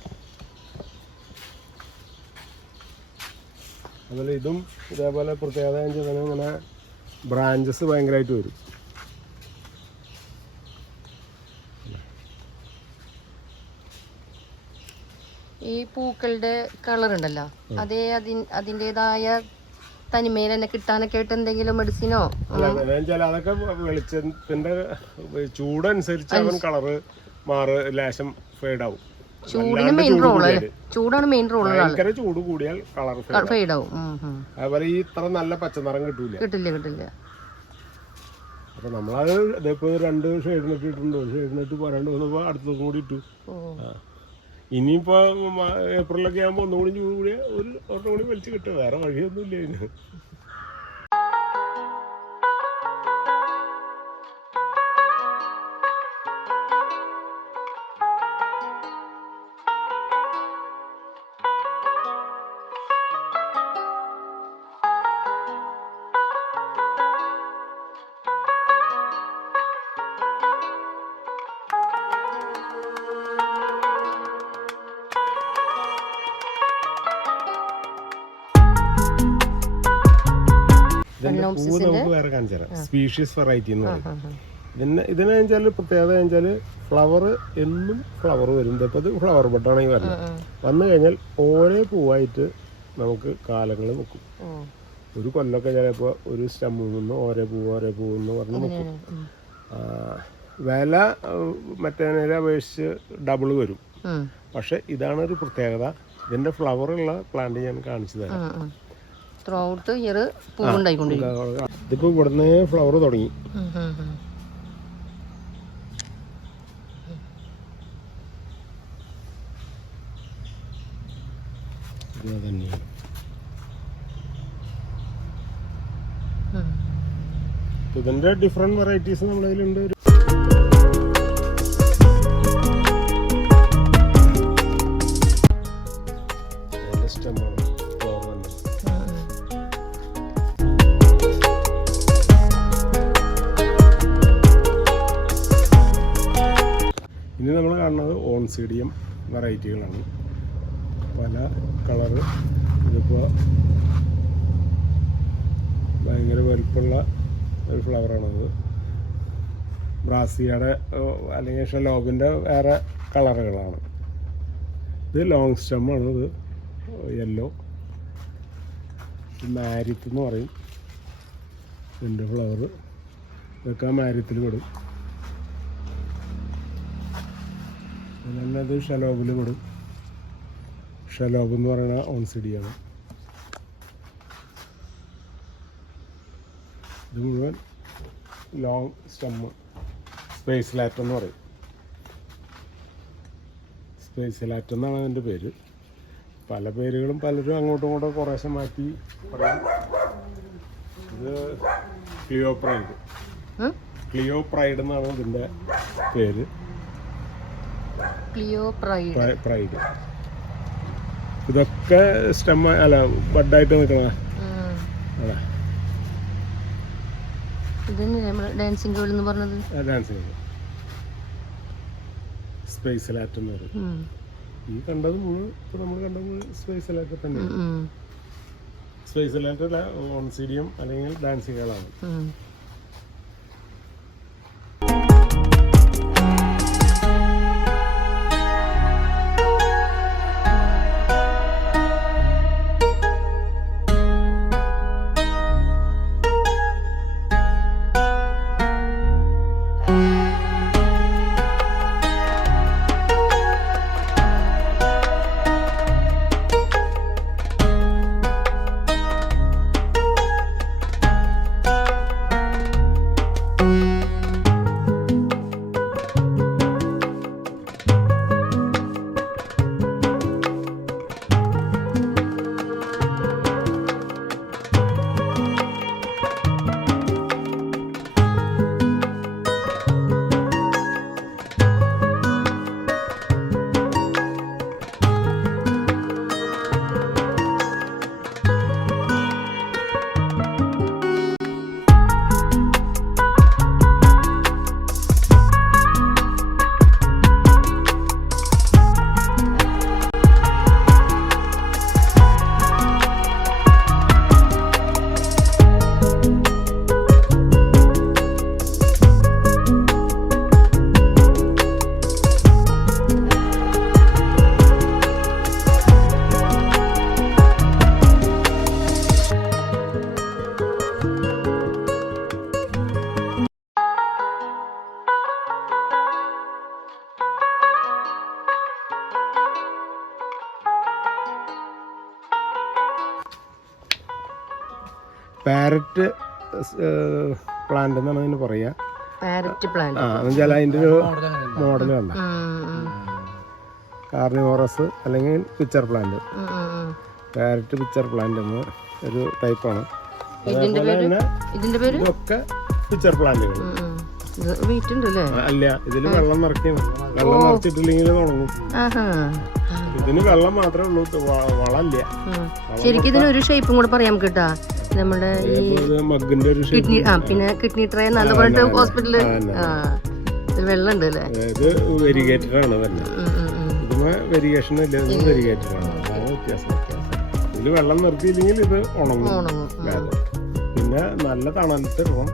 അതുപോലെ ഇതും ഇതേപോലെ പ്രത്യേകത ചെയ്താൽ ഇങ്ങനെ ബ്രാഞ്ചസ് ഭയങ്കരമായിട്ട് വരും. ഈ പൂക്കളുടെ കളർ ഉണ്ടല്ലോ, അതേ അതിൻ്റെതായ തനിമയിൽ തന്നെ കിട്ടാനൊക്കെ ആയിട്ട് എന്തെങ്കിലും മെഡിസിനോ? അതൊക്കെ വെളിച്ചത്തിന്റെ ചൂടനുസരിച്ച് അവൻ കളറ് ലേശം ഫേഡ് ആവും. ചൂടിന് മെയിൻ റോള്, ചൂടാണ് മെയിൻ റോള്. ഭയങ്കര ചൂട് കൂടിയാൽ കളർ ഫേഡ് ആവും. അതുപോലെ ഈ ഇത്ര നല്ല പച്ചനിറം കിട്ടില്ല. അപ്പൊ നമ്മളത് ഇതിപ്പോ 2 ഷെയ്ഡിനിട്ട് ഇട്ടിട്ടുണ്ട്. ഷെയ്ഡിനിട്ട് പോരാണ്ട് വന്നപ്പോ അടുത്തതും കൂടി ഇട്ടു. ഇനിയിപ്പോ ഏപ്രിലൊക്കെ ആകുമ്പോ ഒന്നുകൂടി ചൂട് കൂടിയ ഒരു ഒരെണ്ണം കൂടി വലിച്ചു കിട്ടും. വേറെ വഴിയൊന്നുമില്ല ഇതിന്. സ്പീഷീസ് വെറൈറ്റി എന്ന് പറയും. ഇതിനെ വെച്ചാൽ പ്രത്യേകത വെച്ചാൽ ഫ്ലവർ എന്നും ഫ്ലവർ വരും. ഇപ്പോൾ ഇത് ഫ്ലവർ ബെഡാണ് ഈ വരുന്നത്. വന്നു കഴിഞ്ഞാൽ ഓരോ പൂവായിട്ട് നമുക്ക് കാലങ്ങൾ നിൽക്കും. ഒരു കൊല്ലമൊക്കെ ചിലപ്പോൾ ഒരു സ്റ്റമ്മിൽ നിന്ന് ഓരോ പൂവെന്ന് പറഞ്ഞ് നിൽക്കും. വില മറ്റേതിനെ അപേക്ഷിച്ച് ഡബിൾ വരും. പക്ഷെ ഇതാണ് ഒരു പ്രത്യേകത. ഇതിൻ്റെ ഫ്ലവറുള്ള പ്ലാന്റ് ഞാൻ കാണിച്ചു തരാം. ഇതിപ്പോൾ ഇവിടുന്ന് ഫ്ലവർ തുടങ്ങി. തന്നെയാണ് ഇതിൻ്റെ ഡിഫറെൻറ്റ് വെറൈറ്റീസ് നമ്മളതിലുണ്ട്. ഇനി നമ്മൾ കാണുന്നത് ഓൺസീഡിയം വെറൈറ്റികളാണ്. പല കളറ്. ഇതിപ്പോൾ ഭയങ്കര വലുപ്പമുള്ള ഒരു ഫ്ലവറാണത്. ബ്രാസിയയുടെ അല്ലെങ്കിൽ ഷലോബിൻ്റെ വേറെ കളറുകളാണ്. ഇത് ലോങ് സ്റ്റെമ്മാണ്. ഇത് യെല്ലോ. മാരിത്ത് എന്ന് പറയും ഇതിൻ്റെ ഫ്ലവർ. ഇതൊക്കെ മാരിത്തിൽ പെടും. അതുതന്നെ അത് ഷലോബിൽ പെടും. ഷലോബ് എന്ന് പറയുന്ന ഓൺസിഡിയാണ്. ഇത് മുഴുവൻ ലോങ് സ്റ്റെമ്മ് സ്പേസ് ലാറ്റ് എന്ന് പറയും. സ്പേസ് ലാറ്റ് എന്നാണ് അതിൻ്റെ പേര്. പല പേരുകളും പലരും അങ്ങോട്ടും ഇങ്ങോട്ടും കുറേശ്ശെ മാറ്റി പറയും. ഇത് ക്ലിയോ പ്രൈഡ് എന്നാണ് ഇതിൻ്റെ പേര്. പ്രൈഡ്. ഇതൊക്കെ സ്റ്റെമ്മ അല്ല ബഡായിട്ട് നിൽക്കണ. ഡാൻസിംഗ് ഗേൾ എന്ന് പറഞ്ഞത് ഡാൻസിംഗ് സ്പേസ് ലാറ്റ് എന്ന് പറയും. ഈ കണ്ടത് മുഴുവൻ ഇപ്പോൾ നമ്മൾ കണ്ടത് മുഴുവൻ സ്പേസ് ലാറ്റ് തന്നെയാണ്. സ്പേസ് ലാറ്റ് ഓൺസീഡിയം അല്ലെങ്കിൽ ഡാൻസിംഗ് ഗേളാണ്. പാരറ്റ് പ്ലാന്റ് എന്നാണ് അതിന് പറയുക. എന്നുവെച്ചാൽ അതിൻ്റെ ഒരു മോഡൽ കണ്ട കാർണിവോറസ് അല്ലെങ്കിൽ pitcher plant. Parrot pitcher plant എന്ന ഒരു ടൈപ്പാണ്. അതേപോലെ തന്നെ ഇതൊക്കെ പിക്ചർ പ്ലാന്റുകൾ അല്ല. ഇതിൽ വെള്ളം നിറയ്ക്കണം. വെള്ളം നിറച്ചിട്ടില്ലെങ്കിൽ ഉണങ്ങും. ഇതിന് വെള്ളം മാത്രമേ ഉള്ളൂ, വളമില്ല. ശരിക്കും ഇതിനൊരു ഷേപ്പും കൂടെ പറയാം കേട്ടാ. നമ്മുടെ മഗ്ഗിന്റെ ഒരു കിഡ്നി പിന്നെ കിഡ്നി ട്രേ എന്നാണ് പറഞ്ഞിട്ട് ഹോസ്പിറ്റലില് വെള്ളം ഉണ്ട് അല്ലേ. ഇത് വെരിഗേറ്റഡ് ആണ് തന്നെ. ഇതിന് വെരിഗേഷൻ ഇല്ല, ഇത് വെരിഗേറ്റഡ് ആണ്. അതാണ് വ്യത്യാസം. ഇതിൽ വെള്ളം നിർത്തിയില്ലെങ്കിൽ ഇത് ഉണങ്ങും. പിന്നെ നല്ല തണലത്തിടണം.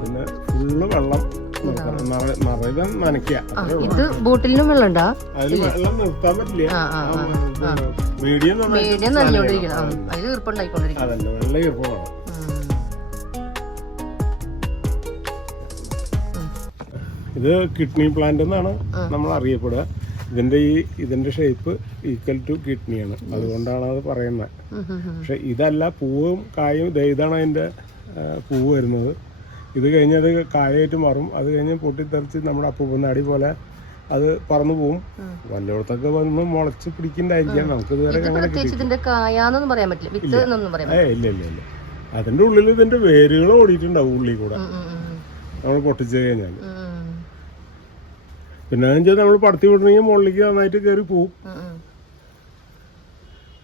പിന്നെ ഫുള്ള് വെള്ളം നിറയെ നനയ്ക്കുക. ഇത് ബോട്ടിലിനും വെള്ളം ഉണ്ടാ? അതിൽ വെള്ളം നിർത്താൻ പറ്റില്ല. മീഡിയം നനഞ്ഞോണ്ടിരിക്കണം. അതിൽ ഈർപ്പുണ്ടായിക്കൊണ്ടിരിക്കണം. അതല്ല, നല്ല ഈർപ്പമാണ്. ഇത് കിഡ്നി പ്ലാന്റ് എന്നാണ് നമ്മൾ അറിയപ്പെടുക. ഇതിന്റെ ഷേപ്പ് ഈക്വൽ ടു കിഡ്നിയാണ്, അതുകൊണ്ടാണ് അത് പറയുന്നത്. പക്ഷെ ഇതല്ല, പൂവും കായും ഇതാണ് അതിന്റെ പൂവ് വരുന്നത്. ഇത് കഴിഞ്ഞ് അത് കായായിട്ട് മാറും. അത് കഴിഞ്ഞ് പൊട്ടിത്തെറിച്ച് നമ്മുടെ അപ്പൂപ്പനാടി പോലെ അത് പറന്നു പോവും. വല്ലയിടത്തൊക്കെ വന്ന് മുളച്ച് പിടിക്കണ്ടായിരിക്കാം. നമുക്ക് ഇതുവരെ ഇല്ല. അതിന്റെ ഉള്ളിൽ ഇതിന്റെ വേരുകൾ ഓടിയിട്ടുണ്ടാവും ഉള്ളിൽ കൂടെ നമ്മൾ പൊട്ടിച്ചു കഴിഞ്ഞാൽ. പിന്നെ വെച്ചാൽ നമ്മൾ പടത്തി വിടണമെങ്കിൽ മുകളിലേക്ക് നന്നായിട്ട് കയറി പോവും.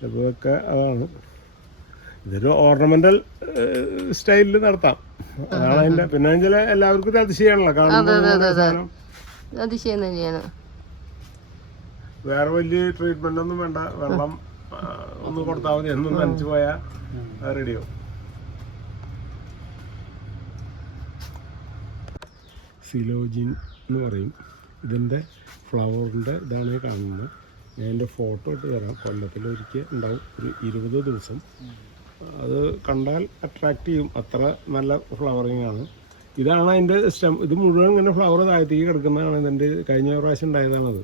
ഇതൊക്കെ അതാണ്. ഇതൊരു ഓർണമെന്റൽ സ്റ്റൈലിൽ നടത്താം, അതാണ് അതിന്റെ. പിന്നെ വെച്ചാൽ എല്ലാവർക്കും ഒരു അതിശയാണല്ലോ കാണുമ്പോൾ. വേറെ വലിയ ട്രീറ്റ്മെന്റ് ഒന്നും വേണ്ട. വെള്ളം ഒന്ന് കൊടുത്താൽ മതി, എന്നും നനച്ചു പോയാൽ റെഡിയാവും. സിലോജിൻ എന്ന് പറയും. ഇതിൻ്റെ ഫ്ലവറിൻ്റെ ഇതാണ് കാണുന്നത്. ഞാൻ എൻ്റെ ഫോട്ടോ ഇട്ട് തരാം. കൊല്ലത്തിലൊരിക്കൽ ഉണ്ടാവും, ഒരു 20 ദിവസം. അത് കണ്ടാൽ അട്രാക്റ്റ് ചെയ്യും, അത്ര നല്ല ഫ്ലവറിങ് ആണ്. ഇതാണ് അതിൻ്റെ സ്റ്റെം. ഇത് മുഴുവൻ ഇങ്ങനെ ഫ്ലവർ താഴത്തേക്ക് കിടക്കുന്നതാണ്. ഇതിൻ്റെ കഴിഞ്ഞ പ്രാവശ്യം ഉണ്ടായതാണത്.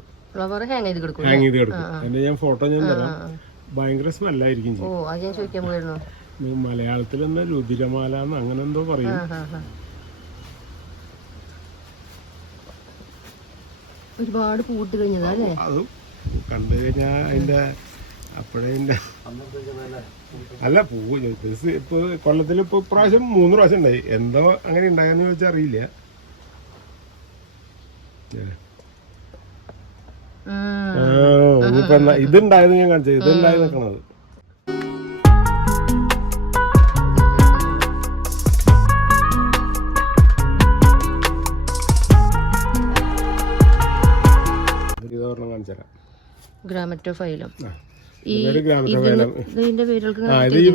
ഹാങ് ചെയ്ത് കിടക്കും. അതിൻ്റെ ഞാൻ ഫോട്ടോ ഞാൻ തരാം. ഭയങ്കര സ്മെല്ലായിരിക്കും. മലയാളത്തിൽ തന്നെ രുതിരമാല എന്ന് അങ്ങനെ എന്തോ പറയും. ഒരുപാട് പൂട്ട് കഴിഞ്ഞതല്ലേ? അത് കണ്ടു കഴിഞ്ഞാൽ അതിന്റെ അപ്പോഴേ അല്ല പൂവ് ഇപ്പൊ കൊല്ലത്തിൽ ഇപ്പൊ ഇപ്രാവശ്യം 3 പ്രാവശ്യം ഉണ്ടായി. എന്തോ അങ്ങനെ ഉണ്ടായെന്ന് ചോദിച്ചാൽ അറിയില്ല. ഇതുണ്ടായത് ഞാൻ കാണിച്ചത്. ഇതുണ്ടായി നിൽക്കണത് ഗ്രാമറ്റോഫൈലം. ഈ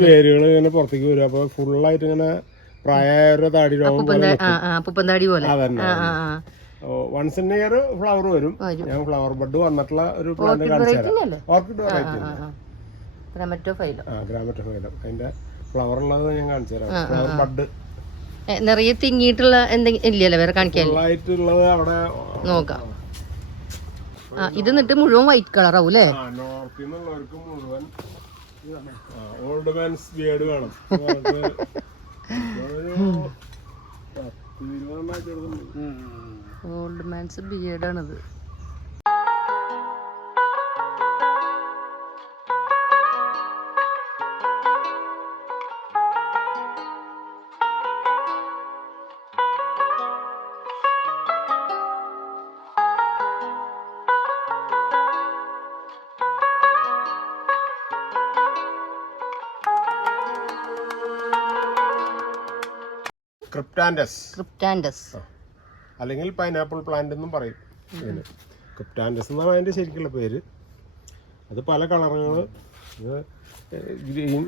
വേരുകൾ ഇങ്ങനെ പുറത്തേക്ക് വരും. അപ്പൊ ഫുള്ളായിട്ട് ഇങ്ങനെ പ്രായമായ താടി രോഗം വൺസ് ഇൻ ഇയർ ഫ്ലവർ വരും. ഞാൻ ഫ്ലവർ ബഡ് വന്നിട്ടുള്ള ഒരു പ്ലാന്റ് കാണിച്ചുതരാം. ഓർക്കിഡ് ഗ്രാമറ്റോഫൈലം. അതിന്റെ ഫ്ലവർ ഉള്ളത് ഞാൻ കാണിച്ചു തരാം. ഫ്ലവർ ബഡ് നിറയെ തിങ്ങിയിട്ടുള്ള എന്തെങ്കിലും ഇല്ലല്ലോ വേറെ കാണിക്കാൻ അവിടെ നോക്കാം. ഇത് എന്നിട്ട് മുഴുവൻ വൈറ്റ് കളർ ആവും അല്ലേ? ഓൾഡ് മാൻസ് ബിയർഡ് വേണം. ഓൾഡ് മാൻസ് ബിയർഡാണിത്. ക്രിപ്റ്റാൻഡസ് അല്ലെങ്കിൽ പൈനാപ്പിൾ പ്ലാന്റ് എന്നും പറയും. ക്രിപ്റ്റാൻഡസ് എന്നാണ് അതിന്റെ ശരിക്കുള്ള പേര്. അത് പല കളറുകൾ. ഗ്രീൻ,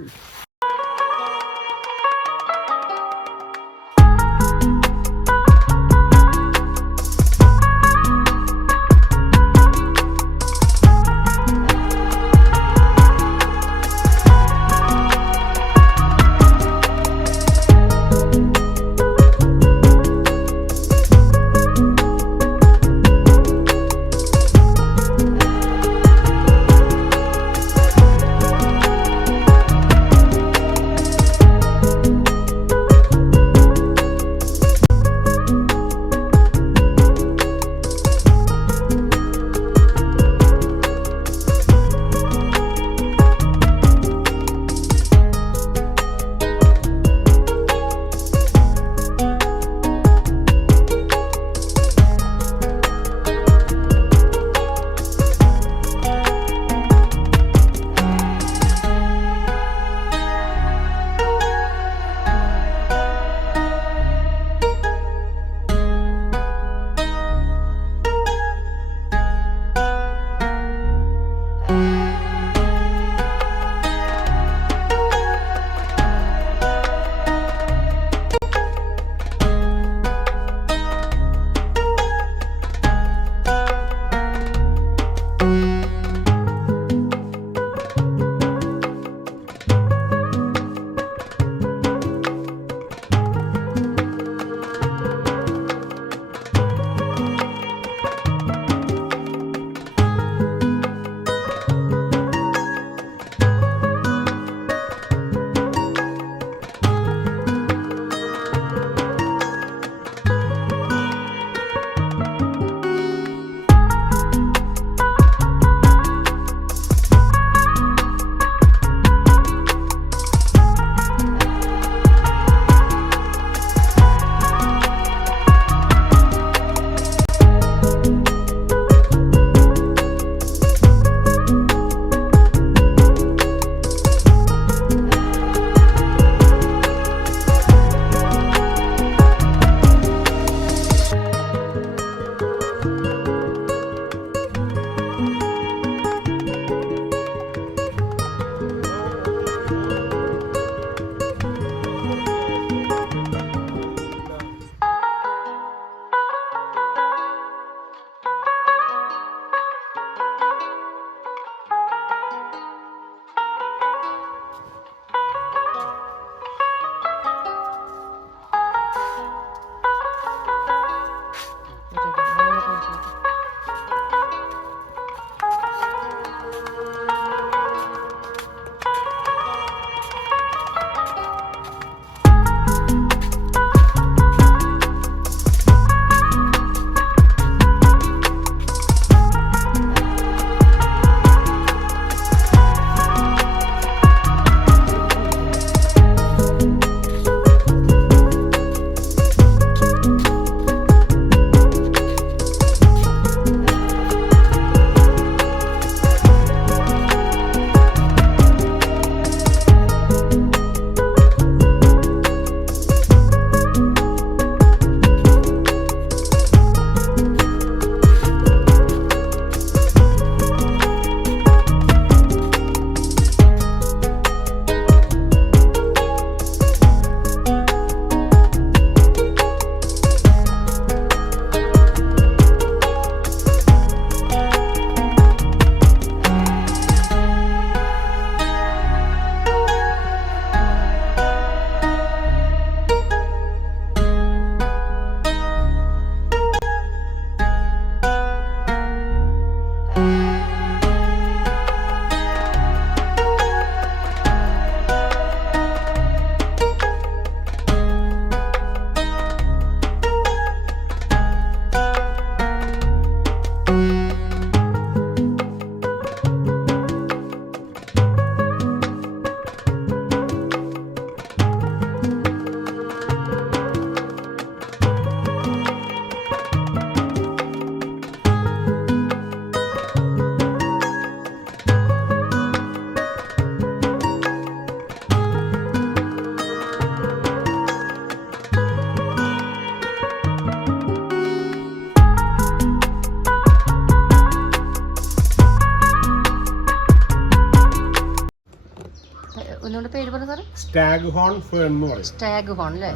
ഒന്നുകൊണ്ട് പേര് പറഞ്ഞു സാറേ? സ്റ്റാഗ് ഹോൺ ഫേൺ എന്ന് പറയും. സ്റ്റാഗ് ഹോൺ അല്ലേ?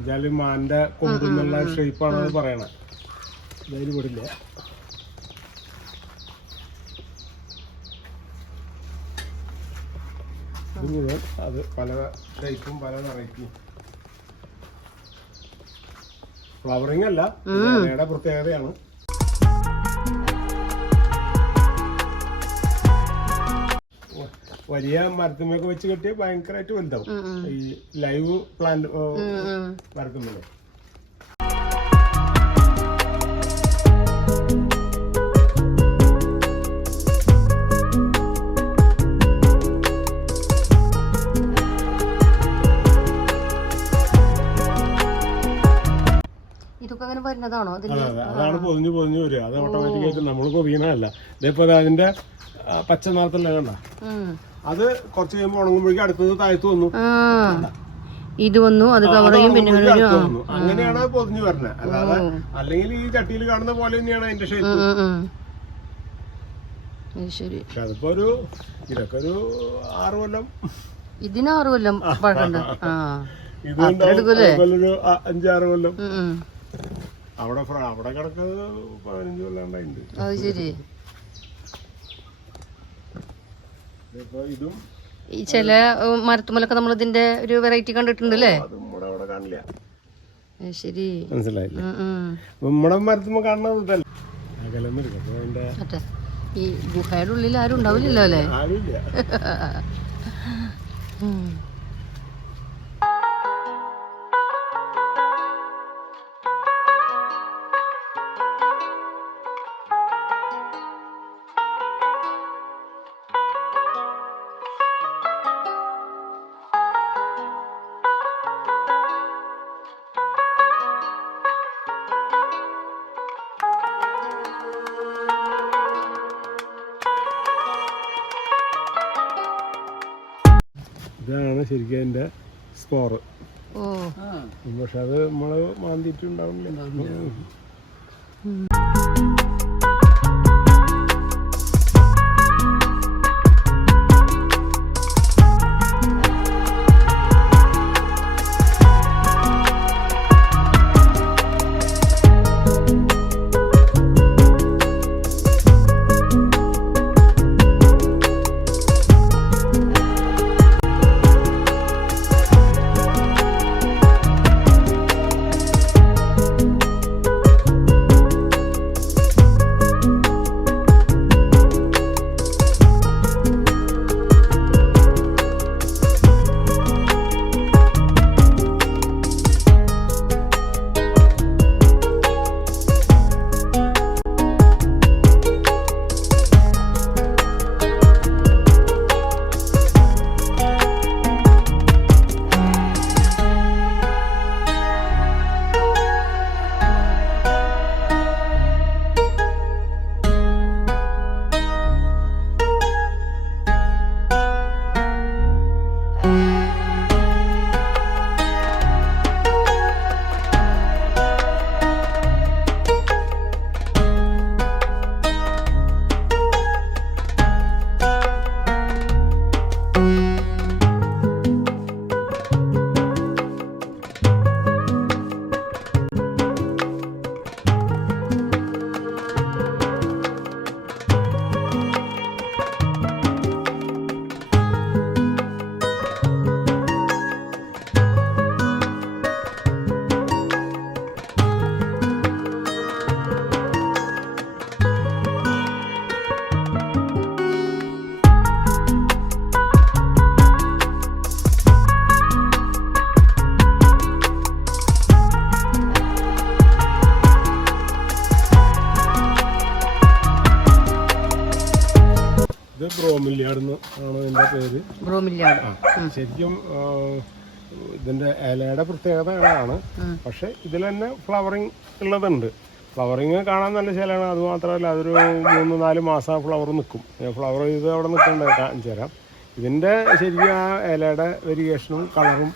ഇതാല് മാന്റെ കൊമ്പെന്നുള്ള ഷേപ്പാണ് അത് പറയണത്. ഇതിൽ വിടില്ല. ഇത് മുഴുവൻ അത് പല ടൈപ്പും പല വെറൈറ്റിയും. ഫ്ലവറിംഗ് അല്ല, ഇലയുടെ പ്രത്യേകതയാണ്. വലിയ മരത്തുമ്മയൊക്കെ വെച്ച് കെട്ടിയ ഭയങ്കരമായിട്ട് വലുതാവും. ഈ ലൈവ് പ്ലാന്റ് മരത്തുമ്മ. ഇതൊക്കെ അങ്ങനെ വരുന്നതാണോ? അതാണ് പൊതിഞ്ഞു വരിക. അത് ഓട്ടോമാറ്റിക്കായിട്ട് നമ്മൾ പൊതിയണല്ല. ഇതേപോലെ അതിന്റെ പച്ച നിറത്തിലുള്ള കണ്ട, അത് കുറച്ച് കഴിയുമ്പോൾ ഉണങ്ങുമ്പോഴേക്കും അടുത്തത് താഴ്ത്തു വന്നു, ഇത് വന്നു, അത് കവർ ചെയ്യും, പിന്നെ അങ്ങനെയാണ് പൊതിഞ്ഞു വരുന്നത്. അല്ലാതെ അല്ലെങ്കിൽ ഈ ചട്ടിയിൽ കാണുന്ന പോലെ തന്നെയാണ് അതിന്റെ ഷേപ്പ്. പക്ഷെ അതിപ്പോ ഇതൊക്കെ ഒരു 6 കൊല്ലം, ഇതിന് 6 കൊല്ലം പഴക്കമുണ്ട്. ഇതൊരു 5-6 കൊല്ലം. അവിടെ കിടക്കുന്നത് 15 കൊല്ലാണ്ടായിട്ടുണ്ട്. അത് ശരി. ഇതും ഈ ചില മരത്തുമലൊക്കെ നമ്മൾ ഇതിന്റെ ഒരു വെറൈറ്റി കണ്ടിട്ടുണ്ട് അല്ലേ? ശരി, മനസ്സിലായില്ലേ? നമ്മുടെ മരത്തുമ്പോ കാണുന്നത് ഈ ഗുഹയുടെ ഉള്ളിൽ ആരും ഉണ്ടാവില്ലല്ലോ അല്ലേ? ആരുമില്ല. ഇതാണ് ശരിക്കും അതിന്റെ സ്പോറ്. പക്ഷെ അത് നമ്മള് മാന്തിട്ടുണ്ടാവില്ല. ബ്രോമിലിയാഡ് ആണ് ഇതിന്റെ പേര്. ശരിക്കും ഇതിന്റെ ഇലയുടെ പ്രത്യേകതകളാണ്. പക്ഷെ ഇതിൽ തന്നെ ഫ്ലവറിങ് ഉള്ളതുണ്ട്. ഫ്ലവറിങ് കാണാൻ നല്ല ശൈലാണ്. അത് മാത്രമല്ല അതൊരു 3-4 മാസം ഫ്ലവർ നിൽക്കും. ഫ്ലവർ ചെയ്ത് അവിടെ നിൽക്കേണ്ടത് കാണിച്ചു തരാം. ഇതിന്റെ ശരിക്കും ആ ഇലയുടെ വെരിയേഷനും കളറും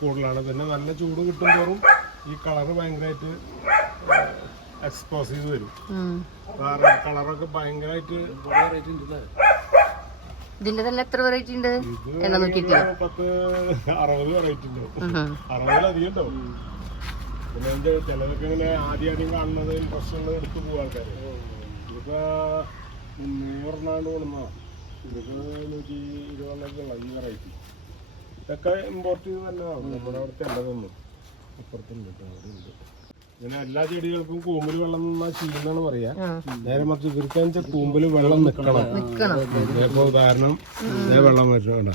കൂടുതലാണ്. പിന്നെ നല്ല ചൂട് കിട്ടും തോറും ഈ കളറ് ഭയങ്കരമായിട്ട് എക്സ്പോസ് ചെയ്ത് വരും. കളറൊക്കെ ഭയങ്കരമായിട്ട് ഇതിന്റെ തന്നെ എത്ര വെറൈറ്റി ഉണ്ട് എണ്ണ നോക്കിയിട്ട്? 60 വെറൈറ്റി ഉണ്ടാവും, 60-ലധികം ഉണ്ടാവും. പിന്നെ ചിലതൊക്കെ ഇങ്ങനെ ആദ്യം കാണുന്നത് ഇൻട്രസ്റ്റ് എടുത്ത് പോകും ആൾക്കാർ. ഇതിപ്പോ 300 കൊണ്ടുവന്നതാണ്. ഇതൊക്കെ 120 ഈ വെറൈറ്റി. ഇതൊക്കെ ഇമ്പോർട്ട് ചെയ്ത് തന്നെ നമ്മുടെ അവിടുത്തെ അല്ലതൊന്നും അപ്പുറത്തുണ്ട് കേട്ടോ, അവിടെ ഉണ്ട്. ഇങ്ങനെ എല്ലാ ചെടികൾക്കും കൂമ്പിൽ വെള്ളം നിന്നാൽ ചീന്നാണ് പറയാ. നേരെ മറിച്ച് ഇവർക്കാന്ന് കൂമ്പിൽ വെള്ളം നിൽക്കണം. ഇപ്പൊ ഉദാഹരണം വെള്ളം വരണം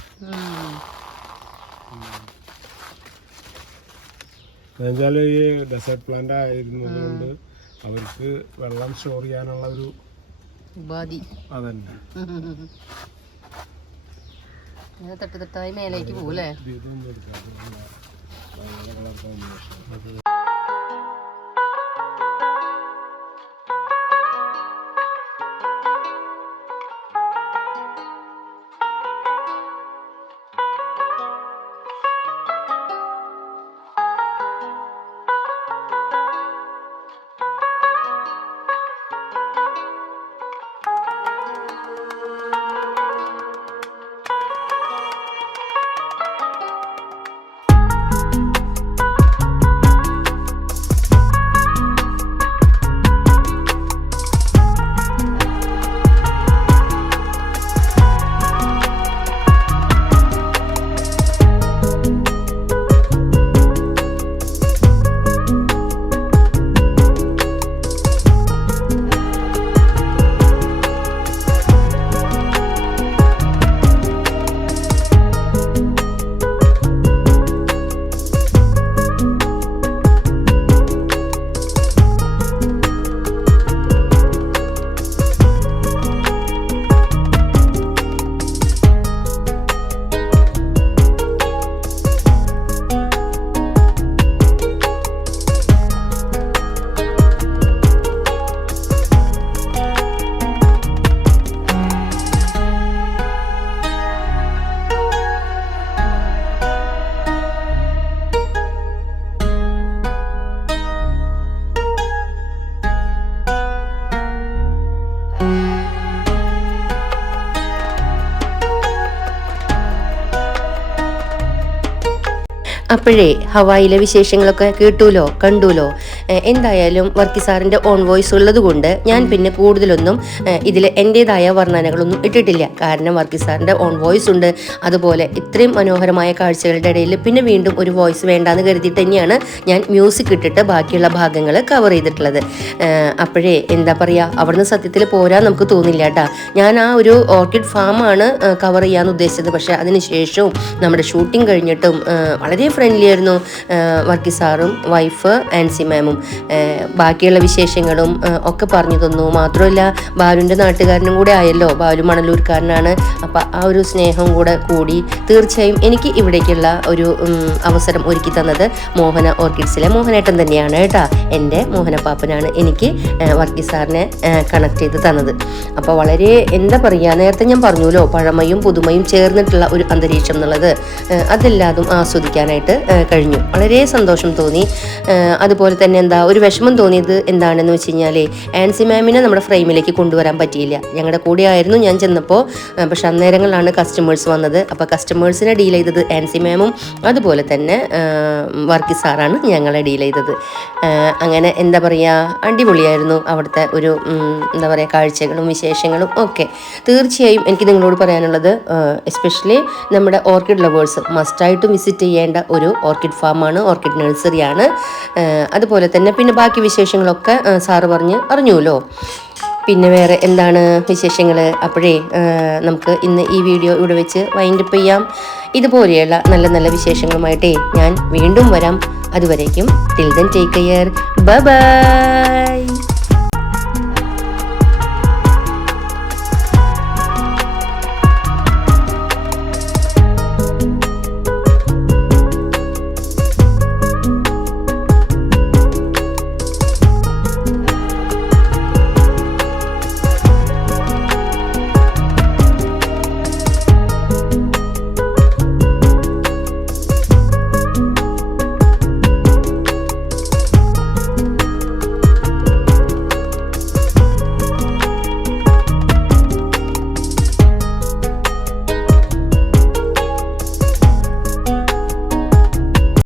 എന്നുവെച്ചാൽ ഈ ഡെസേർട്ട് പ്ലാന്റ് ആയിരുന്നത് കൊണ്ട് അവർക്ക് വെള്ളം സ്റ്റോർ ചെയ്യാനുള്ള ഒരു ഉപാധി അതന്നെ. തട്ടായി മേലേക്ക് പോകൂലേ? അപ്പോഴേ ഹവായിലെ വിശേഷങ്ങളൊക്കെ കേട്ടൂലോ കണ്ടൂലോ. എന്തായാലും വർക്കി സാറിൻ്റെ ഓൺ വോയിസ് ഉള്ളത് കൊണ്ട് ഞാൻ പിന്നെ കൂടുതലൊന്നും ഇതിൽ എൻ്റേതായ വർണ്ണനകളൊന്നും ഇട്ടിട്ടില്ല. കാരണം വർക്കി സാറിൻ്റെ ഓൺ വോയിസ് ഉണ്ട്. അതുപോലെ ഇത്രയും മനോഹരമായ കാഴ്ചകളുടെ ഇടയിൽ പിന്നെ വീണ്ടും ഒരു വോയിസ് വേണ്ടാന്ന് കരുതിയിട്ട് തന്നെയാണ് ഞാൻ മ്യൂസിക് ഇട്ടിട്ട് ബാക്കിയുള്ള ഭാഗങ്ങൾ കവർ ചെയ്തിട്ടുള്ളത്. അപ്പോഴേ എന്താ പറയുക, അവിടുന്ന് സത്യത്തിൽ പോരാൻ നമുക്ക് തോന്നില്ല കേട്ടോ. ഞാൻ ആ ഒരു ഓർക്കിഡ് ഫാമാണ് കവർ ചെയ്യാൻ ഉദ്ദേശിച്ചത്. പക്ഷേ അതിന് ശേഷവും നമ്മുടെ ഷൂട്ടിംഗ് കഴിഞ്ഞിട്ടും വളരെ ഫ്രണ്ട്ലി ആയിരുന്നു വർക്കി സാറും വൈഫ് ആൻസി മാമും. ബാക്കിയുള്ള വിശേഷങ്ങളും ഒക്കെ പറഞ്ഞു തന്നു. മാത്രമല്ല ബാലുവിൻ്റെ നാട്ടുകാരനും കൂടെ ആയല്ലോ, ബാലു മണലൂർക്കാരനാണ്. അപ്പം ആ ഒരു സ്നേഹം കൂടെ കൂടി തീർച്ചയായും എനിക്ക് ഇവിടേക്കുള്ള ഒരു അവസരം ഒരുക്കി തന്നത് മോഹന ഓർക്കിഡ്സിലെ മോഹനേട്ടൻ തന്നെയാണ് കേട്ടോ. എൻ്റെ മോഹനപ്പാപ്പനാണ് എനിക്ക് വർക്കി സാറിനെ കണക്ട് ചെയ്ത് തന്നത്. അപ്പോൾ വളരെ എന്താ പറയുക, നേരത്തെ ഞാൻ പറഞ്ഞല്ലോ പഴമയും പുതുമയും ചേർന്നിട്ടുള്ള ഒരു അന്തരീക്ഷം എന്നുള്ളത്, അതെല്ലാതും ആസ്വദിക്കാനായിട്ട് കഴിഞ്ഞു. വളരെ സന്തോഷം തോന്നി. അതുപോലെ തന്നെ ഒരു വിഷമം തോന്നിയത് എന്താണെന്ന് വെച്ച് കഴിഞ്ഞാൽ ആൻസി മാമിനെ നമ്മുടെ ഫ്രെയിമിലേക്ക് കൊണ്ടുവരാൻ പറ്റിയില്ല. ഞങ്ങളുടെ കൂടെ ആയിരുന്നു ഞാൻ ചെന്നപ്പോൾ. പക്ഷെ അന്നേരങ്ങളിലാണ് കസ്റ്റമേഴ്സ് വന്നത്. അപ്പോൾ കസ്റ്റമേഴ്സിനെ ഡീൽ ചെയ്തത് ആൻസി മാമും അതുപോലെ തന്നെ വർക്കി സാറാണ് ഞങ്ങളെ ഡീൽ ചെയ്തത്. അങ്ങനെ എന്താ പറയുക, അടിപൊളിയായിരുന്നു അവിടുത്തെ ഒരു എന്താ പറയുക കാഴ്ചകളും വിശേഷങ്ങളും ഒക്കെ. തീർച്ചയായും എനിക്ക് നിങ്ങളോട് പറയാനുള്ളത്, എസ്പെഷ്യലി നമ്മുടെ ഓർക്കിഡ് ലവേഴ്സ് മസ്റ്റായിട്ടും വിസിറ്റ് ചെയ്യേണ്ട ഒരു ഓർക്കിഡ് ഫാമാണ്, ഓർക്കിഡ് നഴ്സറിയാണ്. അതുപോലെ തന്നെ പിന്നെ ബാക്കി വിശേഷങ്ങളൊക്കെ സാറ് അറിഞ്ഞുല്ലോ. പിന്നെ വേറെ എന്താണ് വിശേഷങ്ങൾ? അപ്പോഴേ നമുക്ക് ഇന്ന് ഈ വീഡിയോ ഇവിടെ വെച്ച് വൈൻഡപ്പ് ചെയ്യാം. ഇതുപോലെയുള്ള നല്ല നല്ല വിശേഷങ്ങളുമായിട്ടേ ഞാൻ വീണ്ടും വരാം. അതുവരേക്കും till then take care, bye bye.